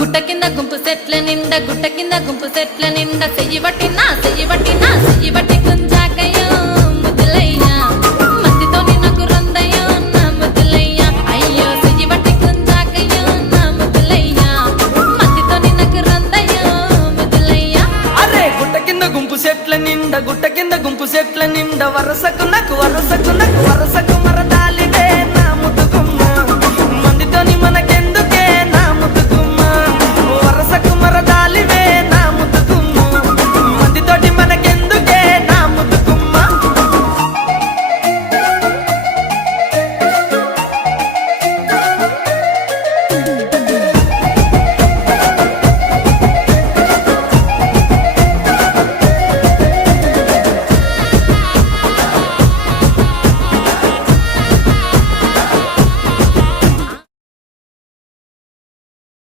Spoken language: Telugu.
గుట్ట కింద గుంపు సెట్ల నిండా గుట్ట కింద గుంపు సెట్ల నిండా చెయ్యి పట్టినా గుంజాకయ్యో ముద్దులయ్యా మత్తితోని నాకు రందయ్యో నా ముద్దులయ్యా అయ్యో చెయ్యి పట్టి గుంజాకయ్యో నా ముద్దులయ్యా మత్తితోని నాకు రందయ్యో ముద్దులయ్యా అరే గుట్ట కింద గుంపు సెట్ల నిండా వరసకు నాకు వరసకు